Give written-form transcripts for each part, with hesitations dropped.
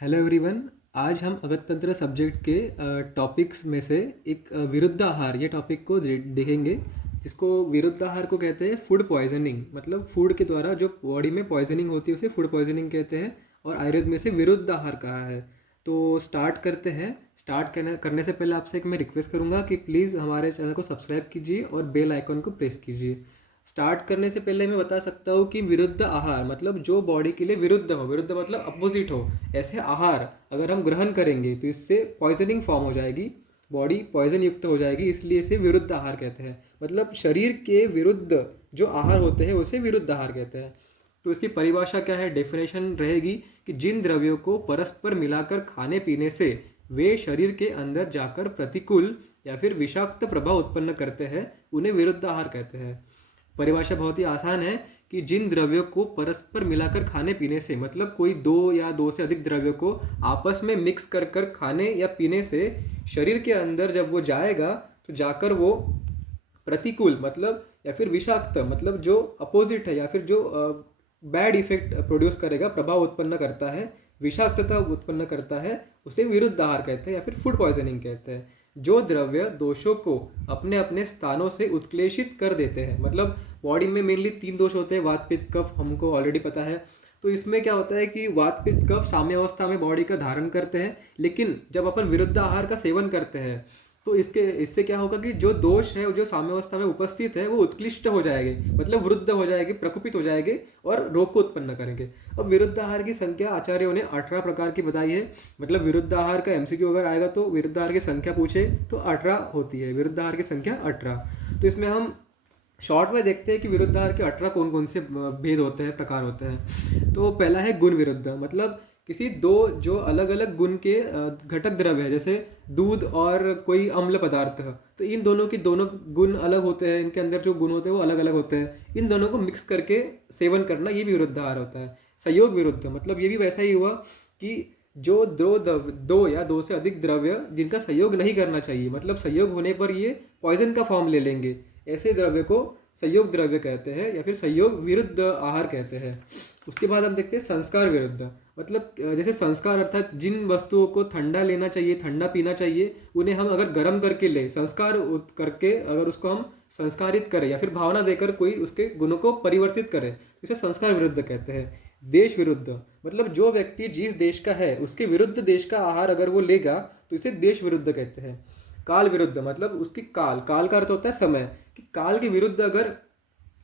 Hello everyone. आज हम अगतंत्र subject के टॉपिक्स में से एक विरुद्ध आहार ये टॉपिक को देखेंगे, जिसको विरुद्ध आहार को कहते हैं फूड पॉइजनिंग। मतलब फूड के द्वारा जो बॉडी में पॉइजनिंग होती है उसे फूड पॉइजनिंग कहते हैं, और आयुर्वेद में से विरुद्ध आहार कहा है। तो स्टार्ट करते हैं। स्टार्ट करने से पहले आपसे एक मैं रिक्वेस्ट करूँगा कि प्लीज़ हमारे चैनल को सब्सक्राइब कीजिए और बेल आइकन को प्रेस कीजिए। स्टार्ट करने से पहले मैं बता सकता हूँ कि विरुद्ध आहार मतलब जो बॉडी के लिए विरुद्ध हो, विरुद्ध मतलब अपोजिट हो, ऐसे आहार अगर हम ग्रहण करेंगे तो इससे पॉइजनिंग फॉर्म हो जाएगी, बॉडी पॉइजन युक्त हो जाएगी, इसलिए इसे विरुद्ध आहार कहते हैं। मतलब शरीर के विरुद्ध जो आहार होते हैं उसे विरुद्ध आहार कहते हैं। तो इसकी परिभाषा क्या है, डेफिनेशन रहेगी कि जिन द्रव्यों को परस्पर मिलाकर खाने पीने से वे शरीर के अंदर जाकर प्रतिकूल या फिर विषाक्त प्रभाव उत्पन्न करते हैं उन्हें विरुद्ध आहार कहते हैं। परिभाषा बहुत ही आसान है कि जिन द्रव्यों को परस्पर मिलाकर खाने पीने से, मतलब कोई दो या दो से अधिक द्रव्यों को आपस में मिक्स कर कर खाने या पीने से शरीर के अंदर जब वो जाएगा तो जाकर वो प्रतिकूल मतलब या फिर विषाक्त मतलब जो अपोजिट है या फिर जो बैड इफेक्ट प्रोड्यूस करेगा, प्रभाव उत्पन्न करता है, विषाक्तता उत्पन्न करता है, उसे विरुद्ध आहार कहते हैं या फिर फूड पॉइजनिंग कहते हैं। जो द्रव्य दोषों को अपने अपने स्थानों से उत्क्लेशित कर देते हैं, मतलब बॉडी में मेनली 3 दोष होते हैं, वात पित्त कफ, हमको ऑलरेडी पता है। तो इसमें क्या होता है कि वात पित्त कफ साम्य अवस्था में बॉडी का धारण करते हैं, लेकिन जब अपन विरुद्ध आहार का सेवन करते हैं तो इससे क्या होगा कि जो दोष है जो साम्यावस्था में उपस्थित है वो उत्कृष्ट हो जाएंगे, मतलब वृद्ध हो जाएंगे, प्रकुपित हो जाएंगे और रोग को उत्पन्न करेंगे। अब विरुद्ध आहार की संख्या आचार्यों ने 18 प्रकार की बताई है। मतलब विरुद्ध आहार का एमसीक्यू अगर आएगा तो विरुद्ध आहार की संख्या पूछे तो 18 होती है, विरुद्ध आहार की संख्या 18। तो इसमें हम शॉर्ट में देखते हैं कि विरुद्ध आहार के 18 कौन कौन से भेद होते हैं, प्रकार होते हैं। तो पहला है गुण विरुद्ध, मतलब किसी दो जो अलग अलग गुण के घटक द्रव्य है, जैसे दूध और कोई अम्ल पदार्थ है, तो इन दोनों की दोनों गुण अलग होते हैं, इनके अंदर जो गुण होते हैं वो अलग अलग होते हैं, इन दोनों को मिक्स करके सेवन करना ये भी विरुद्ध आहार होता है। संयोग विरुद्ध मतलब ये भी वैसा ही हुआ कि जो दो या दो से अधिक द्रव्य जिनका संयोग नहीं करना चाहिए, मतलब संयोग होने पर ये पॉइजन का फॉर्म ले लेंगे, ऐसे द्रव्य को संयोग द्रव्य कहते हैं या फिर संयोग विरुद्ध आहार कहते हैं। उसके बाद हम देखते हैं संस्कार विरुद्ध, मतलब जैसे संस्कार अर्थात जिन वस्तुओं को ठंडा लेना चाहिए, ठंडा पीना चाहिए, उन्हें हम अगर गर्म करके ले, संस्कार करके अगर उसको हम संस्कारित करें या फिर भावना देकर कोई उसके गुणों को परिवर्तित करें, इसे संस्कार विरुद्ध कहते हैं। देश विरुद्ध मतलब जो व्यक्ति जिस देश का है उसके विरुद्ध देश का आहार अगर वो लेगा तो इसे देश विरुद्ध कहते हैं। काल विरुद्ध मतलब उसकी काल, काल का अर्थ होता है समय, कि काल के विरुद्ध अगर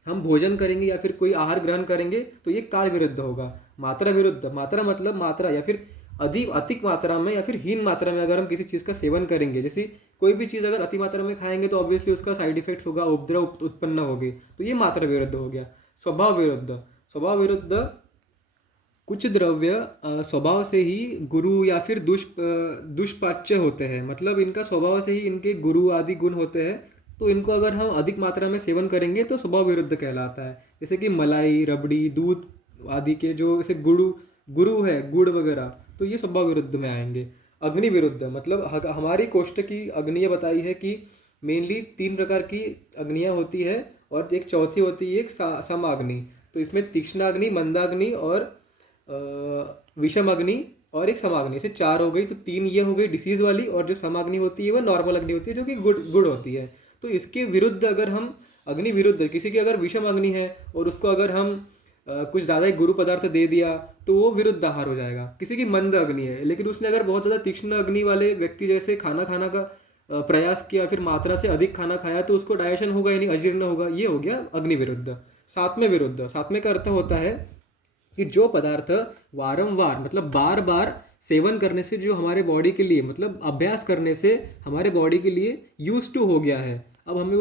हम भोजन करेंगे या फिर कोई आहार ग्रहण करेंगे तो ये काल विरुद्ध होगा। मात्रा विरुद्ध, मात्रा मतलब मात्रा या फिर अधिक मात्रा में या फिर हीन मात्रा में अगर हम किसी चीज़ का सेवन करेंगे, जैसे कोई भी चीज़ अगर अति मात्रा में खाएंगे तो ऑब्वियसली उसका साइड इफेक्ट्स होगा, उपद्रव उत्पन्न होगी, तो ये मात्रा विरुद्ध हो गया। स्वभाव विरुद्ध, स्वभाव विरुद्ध कुछ द्रव्य स्वभाव से ही गुरु या फिर दुष्पाच्य होते हैं, मतलब इनका स्वभाव से ही इनके गुरु आदि गुण होते हैं, तो इनको अगर हम अधिक मात्रा में सेवन करेंगे तो स्वभाव विरुद्ध कहलाता है। जैसे कि मलाई, रबड़ी, दूध आदि के जो जैसे गुरु है, गुड़ वगैरह, तो ये स्वभाव विरुद्ध में आएंगे। अग्नि विरुद्ध मतलब हमारी कोष्ठ की अग्नियाँ बताई है कि मेनली 3 प्रकार की अग्नियाँ होती है और एक चौथी होती है एक सम अग्नि। तो इसमें तीक्ष्ण अग्नि, मंदाग्नि और विषम अग्नि और एक समाग्नि, से 4 हो गई। तो 3 ये हो गई डिसीज वाली, और जो समाग्नि होती है वह नॉर्मल अग्नि होती है जो कि गुड़ गुड़ होती है। तो इसके विरुद्ध अगर हम अग्नि विरुद्ध किसी की अगर विषम अग्नि है और उसको अगर हम कुछ ज़्यादा ही गुरु पदार्थ दे दिया तो वो विरुद्ध आहार हो जाएगा। किसी की मंद अग्नि है लेकिन उसने अगर बहुत ज़्यादा तीक्ष्ण अग्नि वाले व्यक्ति जैसे खाना खाना का प्रयास किया, फिर मात्रा से अधिक खाना खाया, तो उसको डाइजेशन होगा यानी अजीर्ण होगा, ये हो गया अग्नि विरुद्ध। सातवें विरुद्ध, सातवें का अर्थ होता है कि जो पदार्थ वारंवार मतलब बार बार सेवन करने से जो हमारे बॉडी के लिए, मतलब अभ्यास करने से हमारे बॉडी के लिए यूज टू हो गया है। अब हमें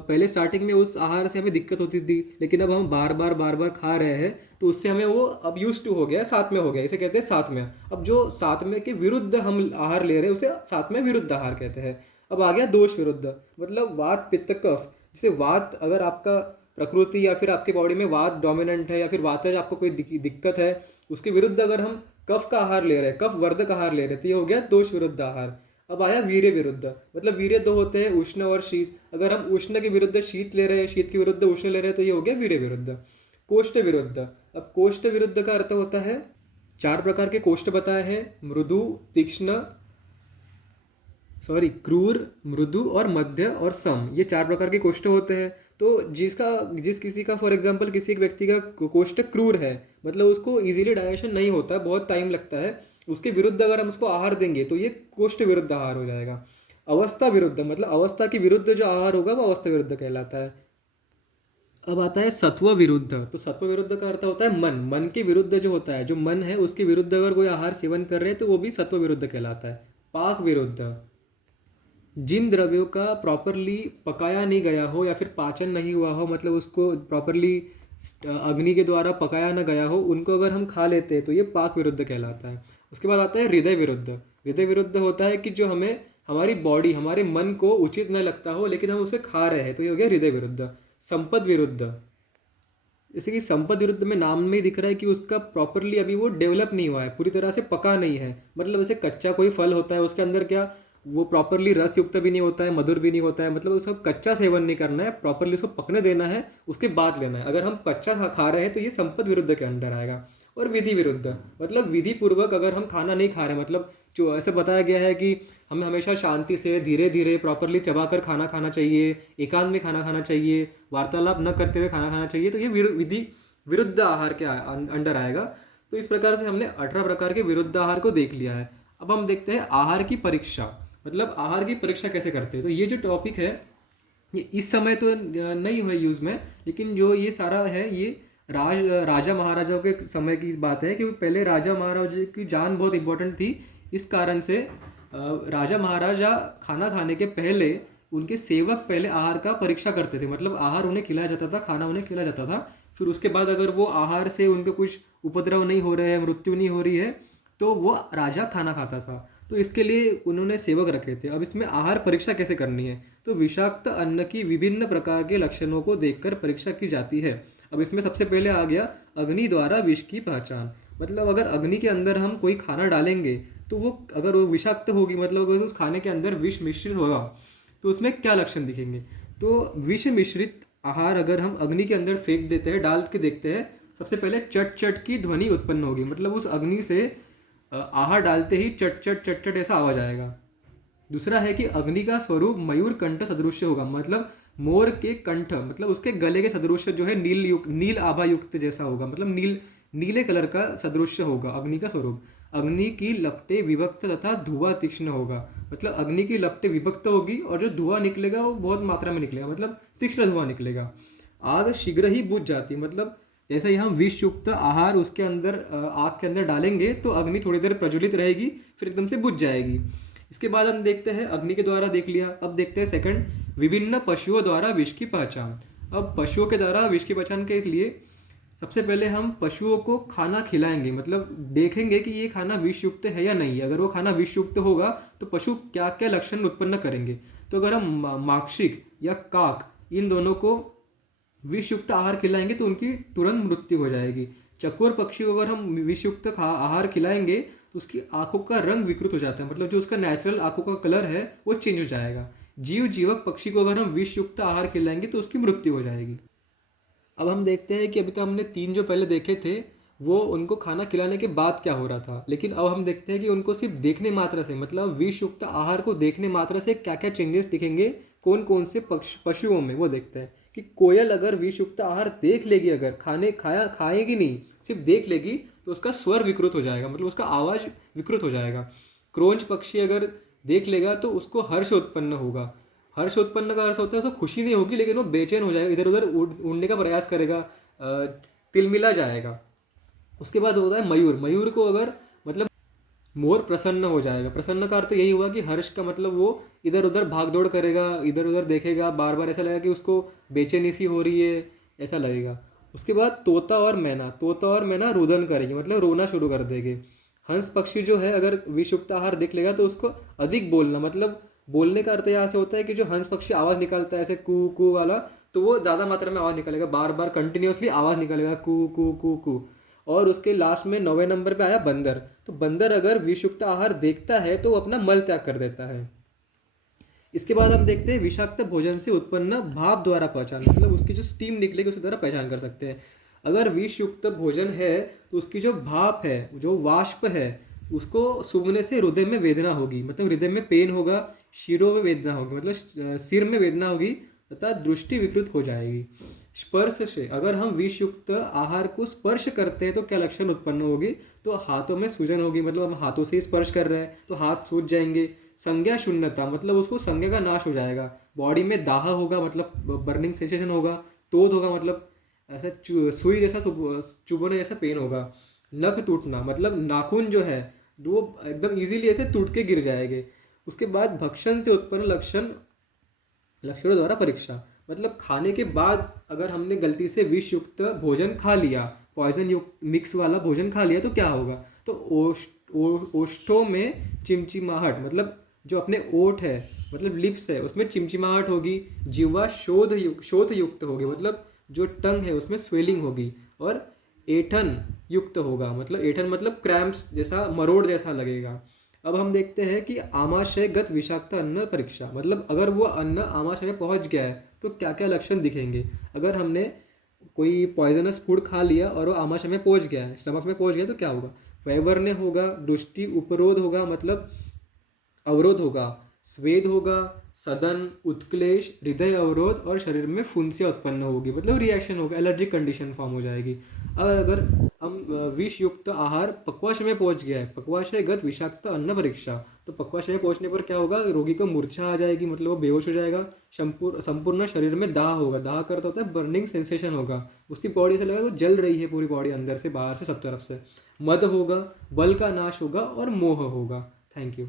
पहले स्टार्टिंग में उस आहार से हमें दिक्कत होती थी, लेकिन अब हम बार बार खा रहे हैं तो उससे हमें वो अब यूज टू हो गया है, साथ में हो गया, इसे कहते हैं साथ में। अब जो साथ में के विरुद्ध हम आहार ले रहे हैं उसे साथ में विरुद्ध आहार कहते हैं। अब आ गया दोष विरुद्ध, मतलब वात पित्त कफ। जैसे वात अगर आपका प्रकृति या फिर आपके बॉडी में वात डोमिनेंट है या फिर वातज आपको कोई दिक्कत है, उसके विरुद्ध अगर हम कफ का आहार ले रहे हैं, कफ वर्धक आहार ले रहे हैं, तो ये हो गया दोष विरुद्ध आहार। अब आया वीर्य विरुद्ध, मतलब वीर्य 2 होते हैं, उष्ण और शीत। अगर हम उष्ण के विरुद्ध शीत ले रहे हैं, शीत के विरुद्ध उष्ण ले रहे हैं, तो ये हो गया वीर्य विरुद्ध। कोष्ठ विरुद्ध, अब कोष्ठ विरुद्ध का अर्थ होता है 4 प्रकार के कोष्ठ बताए हैं, मृदु, तीक्ष्ण, सॉरी क्रूर, मृदु और मध्य और सम, ये 4 प्रकार के कोष्ठ होते हैं। तो जिस किसी का फॉर एग्जांपल किसी एक व्यक्ति का कोष्ठ क्रूर है, मतलब उसको इजीली डाइजेशन नहीं होता, बहुत टाइम लगता है, उसके विरुद्ध अगर हम उसको आहार देंगे तो ये कोष्ठ विरुद्ध आहार हो जाएगा। अवस्था विरुद्ध, मतलब अवस्था के विरुद्ध जो आहार होगा वो अवस्था विरुद्ध कहलाता है। अब आता है सत्व विरुद्ध। तो सत्व विरुद्ध का अर्थ होता है मन, मन के विरुद्ध जो होता है, जो मन है उसके विरुद्ध अगर कोई आहार सेवन कर रहे हैं तो वो भी सत्व विरुद्ध कहलाता है। पाक विरुद्ध, जिन द्रव्यों का प्रॉपरली पकाया नहीं गया हो या फिर पाचन नहीं हुआ हो, मतलब उसको प्रॉपरली अग्नि के द्वारा पकाया ना गया हो, उनको अगर हम खा लेते हैं तो ये पाक विरुद्ध कहलाता है। उसके बाद आता है हृदय विरुद्ध। हृदय विरुद्ध होता है कि जो हमें हमारी बॉडी, हमारे मन को उचित न लगता हो लेकिन हम उसे खा रहे हैं, तो ये हो गया हृदय विरुद्ध। संपद विरुद्ध, जैसे कि संपद विरुद्ध में नाम में ही दिख रहा है कि उसका प्रॉपरली अभी वो डेवलप नहीं हुआ है, पूरी तरह से पका नहीं है, मतलब जैसे कच्चा कोई फल होता है उसके अंदर क्या वो प्रॉपरली रस युक्त भी नहीं होता है, मधुर भी नहीं होता है, मतलब उसका कच्चा सेवन नहीं करना है, प्रॉपरली उसको पकने देना है, उसके बाद लेना है। अगर हम कच्चा खा रहे हैं तो ये संपद विरुद्ध के अंदर आएगा। और विधि विरुद्ध, मतलब विधि पूर्वक अगर हम खाना नहीं खा रहे, मतलब जो ऐसे बताया गया है कि हमें हमेशा शांति से धीरे धीरे प्रॉपरली चबाकर खाना खाना चाहिए, एकांत में खाना खाना चाहिए, वार्तालाप न करते हुए खाना खाना चाहिए, तो ये विधि विरुद्ध आहार के अंडर आएगा। तो इस प्रकार से हमने 18 प्रकार के विरुद्ध आहार को देख लिया है। अब हम देखते हैं आहार की परीक्षा, मतलब आहार की परीक्षा कैसे करते हैं। तो ये जो टॉपिक है ये इस समय तो नहीं हुए यूज़ में, लेकिन जो ये सारा है ये राजा महाराजाओं के समय की बात है, क्योंकि पहले राजा महाराजा की जान बहुत इंपॉर्टेंट थी। इस कारण से राजा महाराजा खाना खाने के पहले उनके सेवक पहले आहार का परीक्षा करते थे, मतलब आहार उन्हें खिलाया जाता था, खाना उन्हें खिलाया जाता था। फिर उसके बाद अगर वो आहार से उनको कुछ उपद्रव नहीं हो रहे हैं, मृत्यु नहीं हो रही है, तो वो राजा खाना खाता था। तो इसके लिए उन्होंने सेवक रखे थे। अब इसमें आहार परीक्षा कैसे करनी है, तो विषाक्त अन्न की विभिन्न प्रकार के लक्षणों को देखकर परीक्षा की जाती है। अब इसमें सबसे पहले आ गया अग्नि द्वारा विष की पहचान, मतलब अगर अग्नि के अंदर हम कोई खाना डालेंगे तो वो अगर वो विषाक्त होगी, मतलब अगर उस खाने के अंदर विष मिश्रित होगा तो उसमें क्या लक्षण दिखेंगे। तो विष मिश्रित आहार अगर हम अग्नि के अंदर फेंक देते हैं, डाल के देखते हैं, सबसे पहले चट चट की ध्वनि उत्पन्न होगी, मतलब उस अग्नि से आहार डालते ही चट चट चट चट ऐसा आवाज आएगा। दूसरा है कि अग्नि का स्वरूप मयूर कंठ सदृश होगा, मतलब मोर के कंठ, मतलब उसके गले के सदृश जो है नील आभा युक्त जैसा होगा, मतलब नीले कलर का सदृश होगा अग्नि का स्वरूप। अग्नि की लपटें विभक्त तथा धुआं तीक्ष्ण होगा, मतलब अग्नि की लपटें विभक्त होगी और जो धुआं निकलेगा वो बहुत मात्रा में निकलेगा, मतलब तीक्ष्ण धुआं निकलेगा। आग शीघ्र ही बुझ जाती, मतलब जैसे ही हम विष युक्त आहार उसके अंदर आग के अंदर डालेंगे तो अग्नि थोड़ी देर प्रज्वलित रहेगी, फिर एकदम से बुझ जाएगी। इसके बाद हम देखते हैं अग्नि के द्वारा देख लिया। अब देखते हैं सेकंड, विभिन्न पशुओं द्वारा विष की पहचान। अब पशुओं के द्वारा विष की पहचान के लिए सबसे पहले हम पशुओं को खाना खिलाएंगे, मतलब देखेंगे कि ये खाना विष युक्त है या नहीं। अगर वो खाना विष युक्त होगा तो पशु क्या क्या लक्षण उत्पन्न करेंगे। तो अगर हम माक्षिक या काक इन दोनों को विष युक्त आहार खिलाएंगे तो उनकी तुरंत मृत्यु हो जाएगी। चकोर पक्षी को अगर हम विष युक्त आहार खिलाएंगे तो उसकी आंखों का रंग विकृत हो जाता है, मतलब जो उसका नेचुरल आंखों का कलर है वो चेंज हो जाएगा। जीवक पक्षी को अगर हम विष युक्त आहार खिलाएंगे तो उसकी मृत्यु हो जाएगी। अब हम देखते हैं कि अभी तो हमने 3 जो पहले देखे थे वो उनको खाना खिलाने के बाद क्या हो रहा था, लेकिन अब हम देखते हैं कि उनको सिर्फ देखने मात्र से, मतलब विष युक्त आहार को देखने मात्र से क्या क्या चेंजेस दिखेंगे कौन कौन से पशुओं में, वो देखते हैं। कि कोयल अगर विष युक्त आहार देख लेगी, अगर खाएगी नहीं, सिर्फ देख लेगी, तो उसका स्वर विकृत हो जाएगा, मतलब उसका आवाज़ विकृत हो जाएगा। क्रोंच पक्षी अगर देख लेगा तो उसको हर्ष उत्पन्न होगा। हर्ष उत्पन्न का अर्थ होता है उसको खुशी नहीं होगी, लेकिन वो बेचैन हो जाएगा, इधर उधर उड़ने का प्रयास करेगा, तिलमिला जाएगा। उसके बाद होता है मयूर। मयूर को अगर मतलब मोर प्रसन्न हो जाएगा। प्रसन्न का अर्थ यही हुआ कि हर्ष का मतलब वो इधर उधर भाग दौड़ करेगा, इधर उधर देखेगा, बार बार ऐसा लगेगा कि उसको बेचैनी सी हो रही है, ऐसा लगेगा। उसके बाद तोता और मैना रुदन करेंगे, मतलब रोना शुरू कर देंगे। हंस पक्षी जो है अगर विषयुक्त आहार देख लेगा तो उसको अधिक बोलना, मतलब बोलने का अर्थ यहाँ से होता है कि जो हंस पक्षी आवाज़ निकालता है ऐसे कू कू वाला, तो वो ज़्यादा मात्रा में आवाज़ निकालेगा, बार बार कंटिन्यूसली आवाज़ निकालेगा कू कू कू कू। और उसके लास्ट में 9वें नंबर पे आया बंदर। तो बंदर अगर विषयुक्त आहार देखता है तो वो अपना मल त्याग कर देता है। इसके बाद हम देखते हैं विषाक्त भोजन से उत्पन्न भाप द्वारा पहचान, मतलब उसकी जो स्टीम निकलेगी उसके द्वारा पहचान कर सकते हैं। अगर विष युक्त भोजन है तो उसकी जो भाप है, जो वाष्प है, उसको सूंघने से हृदय में वेदना होगी, मतलब हृदय में पेन होगा, शिरों में वेदना होगी, मतलब सिर में वेदना होगी, तथा दृष्टि विकृत हो जाएगी। स्पर्श से, अगर हम विष युक्त आहार को स्पर्श करते हैं तो क्या लक्षण उत्पन्न होगी? तो हाथों में सूजन होगी, मतलब हम हाथों से ही स्पर्श कर रहे हैं तो हाथ सूज जाएंगे। संज्ञा शून्यता, मतलब उसको संज्ञा का नाश हो जाएगा। बॉडी में दाह होगा, मतलब बर्निंग सेंसेशन होगा। तोद होगा, मतलब ऐसा सुई जैसा चुभने जैसा पेन होगा। नख टूटना, मतलब नाखून जो है वो एकदम इजीली ऐसे टूट के गिर जाएंगे। उसके बाद भक्षण से उत्पन्न लक्षणों द्वारा परीक्षा, मतलब खाने के बाद अगर हमने गलती से विष युक्त भोजन खा लिया, पॉइजन युक्त मिक्स वाला भोजन खा लिया तो क्या होगा? तो ओष्ठों में चिमचिमाहट, मतलब जो अपने ओठ है, मतलब लिप्स है, उसमें चिमचिमाहट होगी। जीवा शोथ युक्त होगी, मतलब जो टंग है उसमें स्वेलिंग होगी। और ऐठन युक्त होगा, मतलब ऐठन मतलब क्रैम्प्स जैसा, मरोड़ जैसा लगेगा। अब हम देखते हैं कि आमाशयगत विषाक्त अन्न परीक्षा, मतलब अगर वो अन्न आमाशय में पहुंच गया है तो क्या क्या लक्षण दिखेंगे। अगर हमने कोई पॉइजनस फूड खा लिया और वो आमाशय में पहुंच गया है, स्टमक में पहुंच गया, तो क्या होगा? वैवर्ण्य होगा, दृष्टि उपरोध होगा, मतलब अवरोध होगा, स्वेद होगा, सदन, उत्क्लेश, हृदय अवरोध, और शरीर में फुंसियाँ उत्पन्न होगी, मतलब रिएक्शन होगा, एलर्जिक कंडीशन फॉर्म हो जाएगी। अगर हम विष युक्त आहार पक्वाशय में पहुंच गया है, पक्वाशयगत विषाक्त अन्न परीक्षा, तो पक्वाशय में पहुंचने पर क्या होगा? रोगी को मूर्छा आ जाएगी, मतलब वो बेहोश हो जाएगा। संपूर्ण शरीर में दाह होगा, दाह करता होता है बर्निंग सेंसेशन होगा, उसकी बॉडी से लगेगा वो जल रही है, पूरी बॉडी अंदर से बाहर से सब तरफ से। मद होगा, बल का नाश होगा और मोह होगा। Thank you.